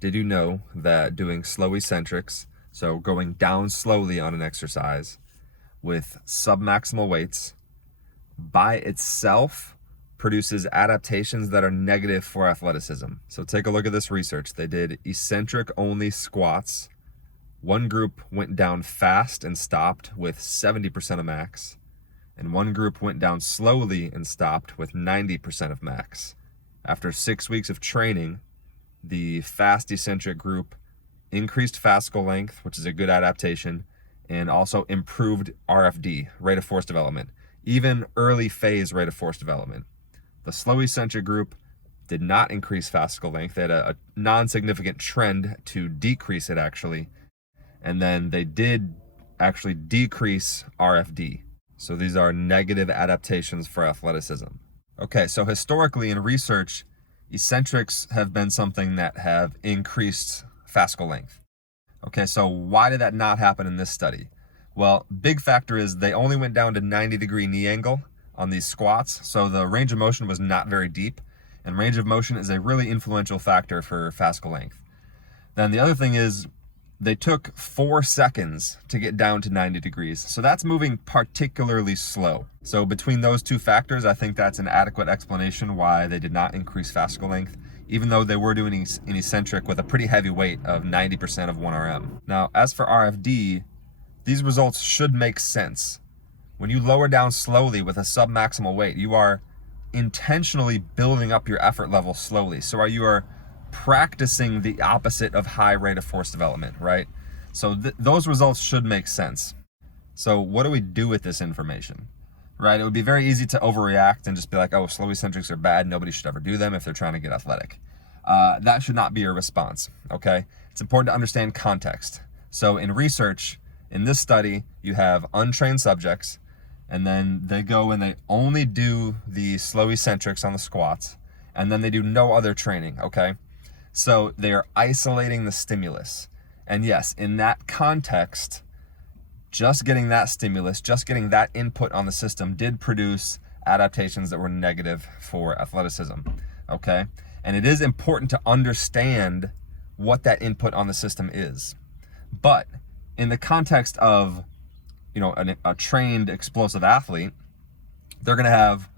Did you know that doing slow eccentrics, so going down slowly on an exercise with submaximal weights, by itself produces adaptations that are negative for athleticism? So take a look at this research. They did eccentric only squats. One group went down fast and stopped with 70% of max, and one group went down slowly and stopped with 90% of max. After 6 weeks of training, the fast eccentric group increased fascicle length, which is a good adaptation, and also improved RFD, rate of force development, even early phase rate of force development. The slow eccentric group did not increase fascicle length. They had a non-significant trend to decrease it actually, and then they did actually decrease RFD. So these are negative adaptations for athleticism. Okay, so historically in research, eccentrics have been something that have increased fascicle length. Okay, so why did that not happen in this study? Well, big factor is they only went down to 90-degree knee angle on these squats, so the range of motion was not very deep, and range of motion is a really influential factor for fascicle length. Then the other thing is they took 4 seconds to get down to 90 degrees. So that's moving particularly slow. So between those two factors, I think that's an adequate explanation why they did not increase fascicle length, even though they were doing an eccentric with a pretty heavy weight of 90% of 1RM. Now, as for RFD, these results should make sense. When you lower down slowly with a submaximal weight, you are intentionally building up your effort level slowly. So you are practicing the opposite of high rate of force development, right? So those results should make sense. So what do we do with this information, right? It would be very easy to overreact and just be like, oh, slow eccentrics are bad. Nobody should ever do them if they're trying to get athletic. That should not be your response, okay? It's important to understand context. So in research, in this study, you have untrained subjects, and then they go and they only do the slow eccentrics on the squats, and then they do no other training, okay? So they are isolating the stimulus. And yes, in that context, just getting that stimulus, just getting that input on the system did produce adaptations that were negative for athleticism, okay? And it is important to understand what that input on the system is. But in the context of, a trained explosive athlete, they're gonna have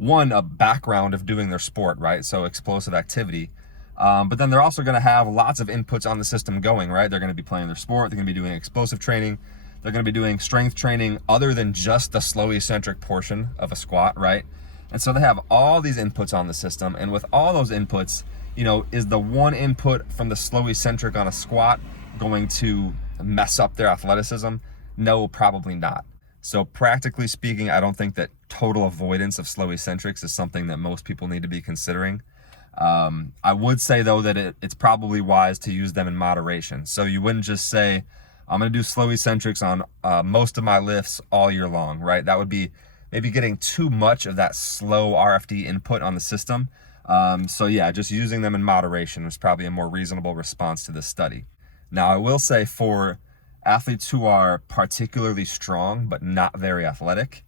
a background of doing their sport, right? So explosive activity. But then they're also going to have lots of inputs on the system going, right? They're going to be playing their sport. They're going to be doing explosive training. They're going to be doing strength training other than just the slow eccentric portion of a squat, right? And so they have all these inputs on the system. And with all those inputs, is the one input from the slow eccentric on a squat going to mess up their athleticism? No, probably not. So practically speaking, I don't think that total avoidance of slow eccentrics is something that most people need to be considering. I would say though that it's probably wise to use them in moderation. So you wouldn't just say, I'm going to do slow eccentrics on most of my lifts all year long, right? That would be maybe getting too much of that slow RFD input on the system. So yeah, just using them in moderation was probably a more reasonable response to this study. Now I will say for athletes who are particularly strong but not very athletic,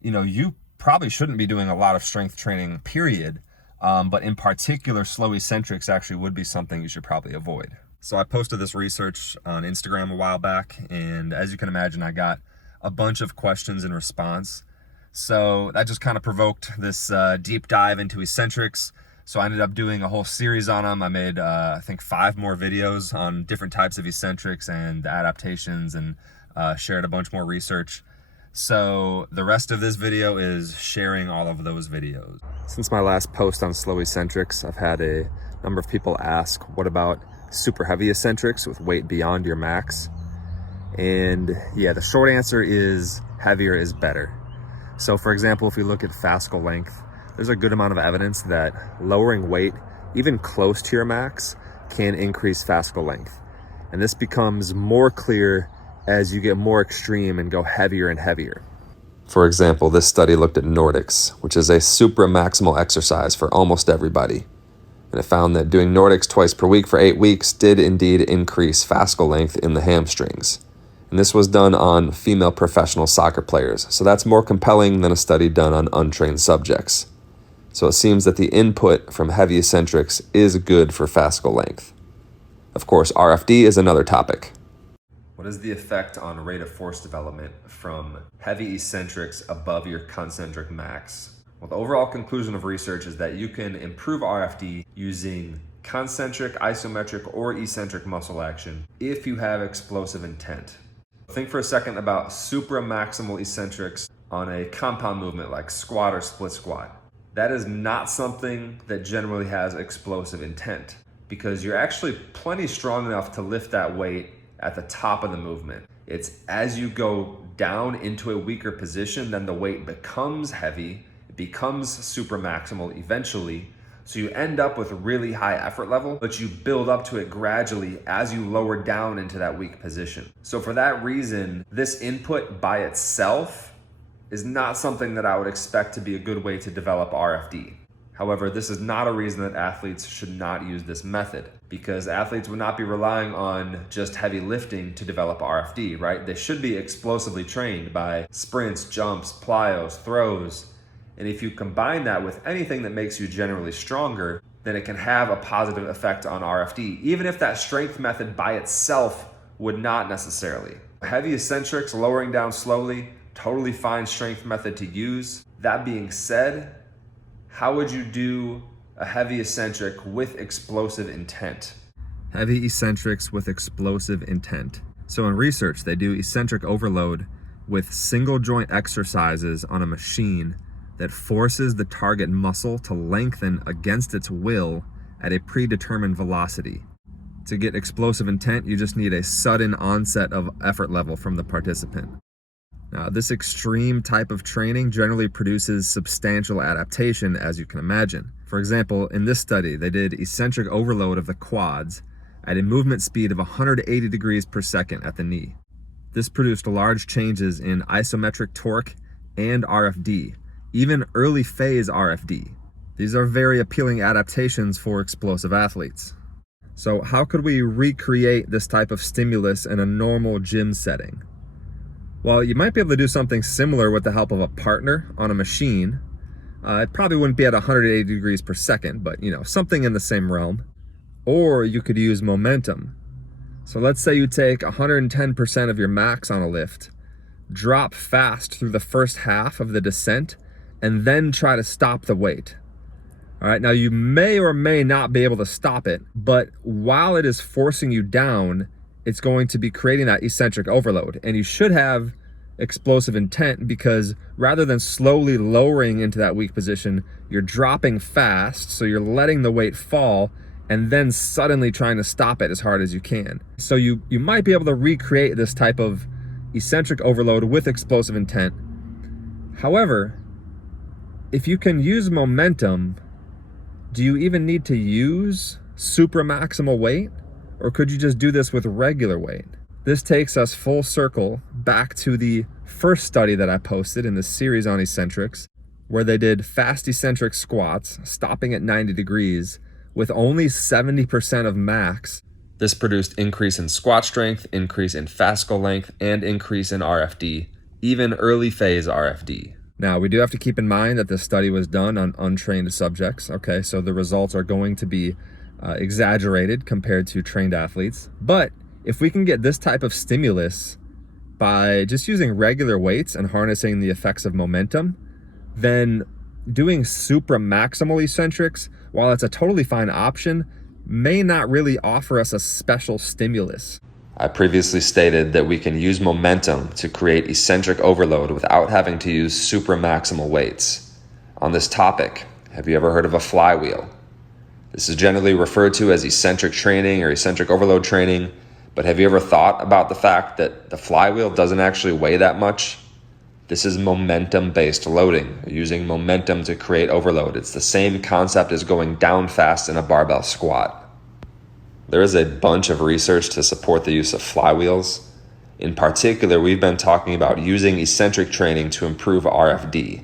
you probably shouldn't be doing a lot of strength training, period. But in particular, slow eccentrics actually would be something you should probably avoid. So I posted this research on Instagram a while back, and as you can imagine, I got a bunch of questions in response. So that just kind of provoked this deep dive into eccentrics. So I ended up doing a whole series on them. I made, I think, 5 more videos on different types of eccentrics and adaptations, and shared a bunch more research. So the rest of this video is sharing all of those videos. Since my last post on slow eccentrics, I've had a number of people ask, what about super heavy eccentrics with weight beyond your max? And yeah, the short answer is heavier is better. So for example, if we look at fascicle length, there's a good amount of evidence that lowering weight, even close to your max, can increase fascicle length. And this becomes more clear as you get more extreme and go heavier and heavier. For example, this study looked at Nordics, which is a supramaximal exercise for almost everybody. And it found that doing Nordics twice per week for 8 weeks did indeed increase fascicle length in the hamstrings. And this was done on female professional soccer players, so that's more compelling than a study done on untrained subjects. So it seems that the input from heavy eccentrics is good for fascicle length. Of course, RFD is another topic. What is the effect on rate of force development from heavy eccentrics above your concentric max? Well, the overall conclusion of research is that you can improve RFD using concentric, isometric, or eccentric muscle action if you have explosive intent. Think for a second about supramaximal eccentrics on a compound movement like squat or split squat. That is not something that generally has explosive intent because you're actually plenty strong enough to lift that weight at the top of the movement. It's as you go down into a weaker position, then the weight becomes heavy, it becomes supramaximal eventually. So you end up with a really high effort level, but you build up to it gradually as you lower down into that weak position. So for that reason, this input by itself is not something that I would expect to be a good way to develop RFD. However, this is not a reason that athletes should not use this method because athletes would not be relying on just heavy lifting to develop RFD, right? They should be explosively trained by sprints, jumps, plyos, throws. And if you combine that with anything that makes you generally stronger, then it can have a positive effect on RFD, even if that strength method by itself would not necessarily. Heavy eccentrics, lowering down slowly, totally fine strength method to use. That being said, how would you do a heavy eccentric with explosive intent? Heavy eccentrics with explosive intent. So in research, they do eccentric overload with single joint exercises on a machine that forces the target muscle to lengthen against its will at a predetermined velocity. To get explosive intent, you just need a sudden onset of effort level from the participant. Now, this extreme type of training generally produces substantial adaptation, as you can imagine. For example, in this study, they did eccentric overload of the quads at a movement speed of 180 degrees per second at the knee. This produced large changes in isometric torque and RFD, even early phase RFD. These are very appealing adaptations for explosive athletes. So how could we recreate this type of stimulus in a normal gym setting? Well, you might be able to do something similar with the help of a partner on a machine. It probably wouldn't be at 180 degrees per second, but something in the same realm. Or you could use momentum. So let's say you take 110% of your max on a lift, drop fast through the first half of the descent, and then try to stop the weight. All right, now you may or may not be able to stop it, but while it is forcing you down, it's going to be creating that eccentric overload. And you should have explosive intent because rather than slowly lowering into that weak position, you're dropping fast, so you're letting the weight fall and then suddenly trying to stop it as hard as you can. So you might be able to recreate this type of eccentric overload with explosive intent. However, if you can use momentum, do you even need to use supramaximal weight? Or could you just do this with regular weight? This takes us full circle back to the first study that I posted in the series on eccentrics, where they did fast eccentric squats, stopping at 90 degrees, with only 70% of max. This produced increase in squat strength, increase in fascicle length, and increase in RFD, even early phase RFD. Now, we do have to keep in mind that this study was done on untrained subjects, okay? So the results are going to be exaggerated compared to trained athletes. But if we can get this type of stimulus by just using regular weights and harnessing the effects of momentum, then doing supramaximal eccentrics, while it's a totally fine option, may not really offer us a special stimulus. I previously stated that we can use momentum to create eccentric overload without having to use supramaximal weights. On this topic, have you ever heard of a flywheel? This is generally referred to as eccentric training or eccentric overload training, but have you ever thought about the fact that the flywheel doesn't actually weigh that much? This is momentum-based loading, using momentum to create overload. It's the same concept as going down fast in a barbell squat. There is a bunch of research to support the use of flywheels. In particular, we've been talking about using eccentric training to improve RFD.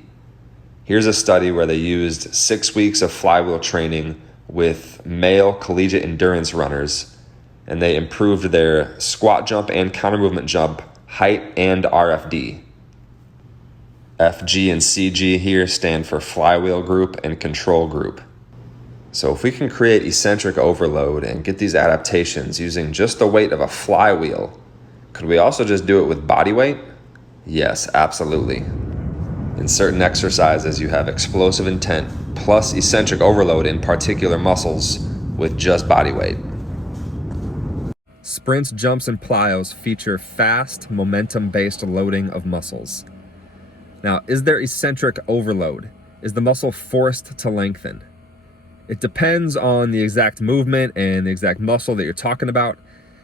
Here's a study where they used 6 weeks of flywheel training with male collegiate endurance runners, and they improved their squat jump and counter movement jump height and RFD. FG and CG here stand for flywheel group and control group. So if we can create eccentric overload and get these adaptations using just the weight of a flywheel, could we also just do it with body weight? Yes, absolutely. In certain exercises, you have explosive intent plus eccentric overload in particular muscles with just body weight. Sprints, jumps, and plyos feature fast, momentum-based loading of muscles. Now, is there eccentric overload? Is the muscle forced to lengthen? It depends on the exact movement and the exact muscle that you're talking about.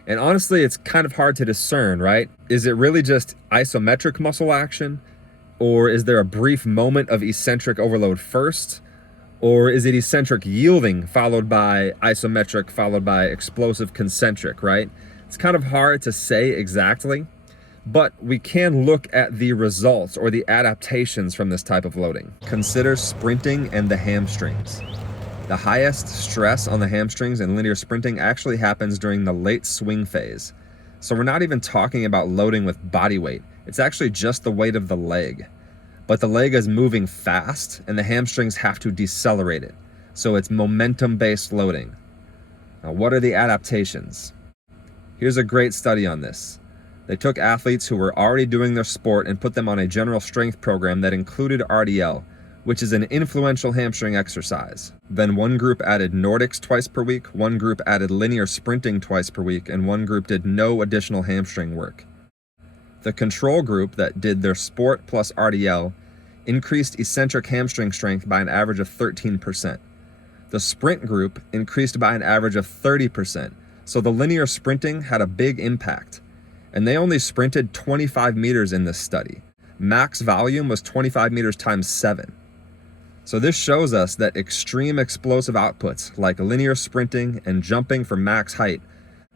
And honestly, it's kind of hard to discern, right? Is it really just isometric muscle action? Or is there a brief moment of eccentric overload first? Or is it eccentric yielding followed by isometric followed by explosive concentric, right? It's kind of hard to say exactly, but we can look at the results or the adaptations from this type of loading. Consider sprinting and the hamstrings. The highest stress on the hamstrings in linear sprinting actually happens during the late swing phase. So we're not even talking about loading with body weight. It's actually just the weight of the leg. But the leg is moving fast and the hamstrings have to decelerate it. So it's momentum-based loading. Now, what are the adaptations? Here's a great study on this. They took athletes who were already doing their sport and put them on a general strength program that included RDL, which is an influential hamstring exercise. Then one group added Nordics twice per week, one group added linear sprinting twice per week, and one group did no additional hamstring work. The control group that did their sport plus RDL increased eccentric hamstring strength by an average of 13%. The sprint group increased by an average of 30%, so the linear sprinting had a big impact. And they only sprinted 25 meters in this study. Max volume was 25 meters times 7. So this shows us that extreme explosive outputs like linear sprinting and jumping for max height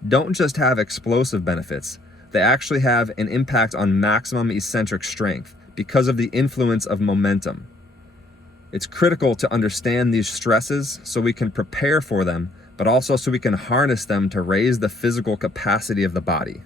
don't just have explosive benefits, they actually have an impact on maximum eccentric strength because of the influence of momentum. It's critical to understand these stresses so we can prepare for them, but also so we can harness them to raise the physical capacity of the body.